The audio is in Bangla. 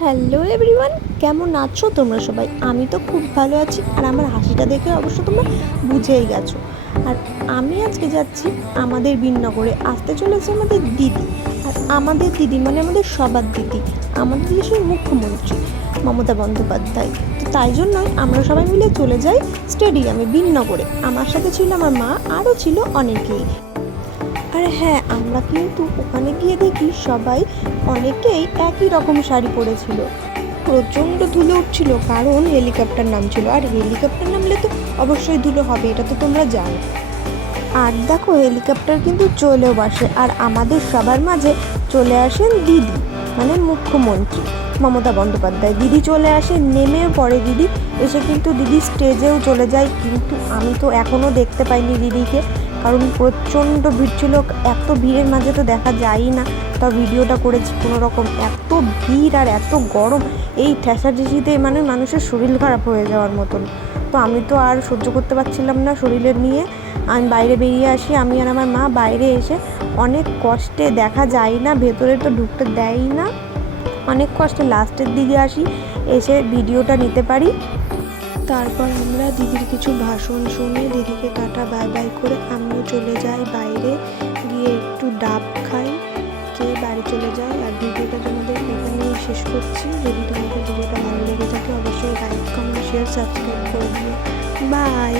হ্যালো এভরিওয়ান, কেমন আছো তোমরা সবাই? আমি তো খুব ভালো আছি, আর আমার হাসিটা দেখে অবশ্য তোমরা বুঝেই গেছো। আর আমি আজকে যাচ্ছি আমাদের বিননগরে, আসতে চলেছে আমাদের দিদি। আর আমাদের দিদি মানে আমাদের সবার দিদি, আমাদের দেশের মুখ্যমন্ত্রী মমতা বন্দ্যোপাধ্যায়। তো তাই জন্যই আমরা সবাই মিলে চলে যাই স্টেডিয়ামে বিননগরে। আমার সাথে ছিল আমার মা, আরও ছিল অনেকেই। আর হ্যাঁ, আমরা কিন্তু ওখানে গিয়ে দেখি সবাই অনেকেই একই রকম শাড়ি পরেছিল। প্রচণ্ড ধুলো উঠছিল, কারণ হেলিকপ্টার নামছিল, আর হেলিকপ্টার নামলে তো অবশ্যই ধুলো হবে, এটা তো তোমরা জানো। আর দেখো, হেলিকপ্টার কিন্তু চলেও আসে, আর আমাদের সবার মাঝে চলে আসেন দিদি, মানে মুখ্যমন্ত্রী মমতা বন্দ্যোপাধ্যায়। দিদি চলে আসে, নেমেও পড়ে দিদি, এসে কিন্তু দিদি স্টেজেও চলে যায়, কিন্তু আমি তো এখনও দেখতে পাইনি দিদিকে, কারণ প্রচণ্ড ভিড় ছিল। এত ভিড়ের মাঝে তো দেখা যায়ই না, তা ভিডিওটা করেছি কোনো রকম। এত ভিড় আর এত গরম, এই ঠেসাঠেসিতে মানে মানুষের শরীর খারাপ হয়ে যাওয়ার মতন। তো আমি তো আর সহ্য করতে পারছিলাম না শরীরের নিয়ে, আমি বাইরে বেরিয়ে আসি। আমি আর আমার মা বাইরে এসে অনেক কষ্টে, দেখা যায় না, ভেতরে তো ঢুকতে দেয়ই না, অনেক কষ্টে লাস্টের দিকে আসি, এসে ভিডিওটা নিতে পারি। তারপর আমরা দিদির কিছু ভাষণ শুনে দিদিকে টাটা বাই বাই করে আমিও চলে যাই বাইরে, গিয়ে একটু ডাব খাই, খেয়ে বাড়ি চলে যাই। আর ভিডিওটা তোমাদের এখানেই শেষ করছি। যদি তোমাদের ভিডিওটা ভালো লেগে থাকে অবশ্যই লাইক, কমেন্ট, শেয়ার, সাবস্ক্রাইব করে দিও। বাই।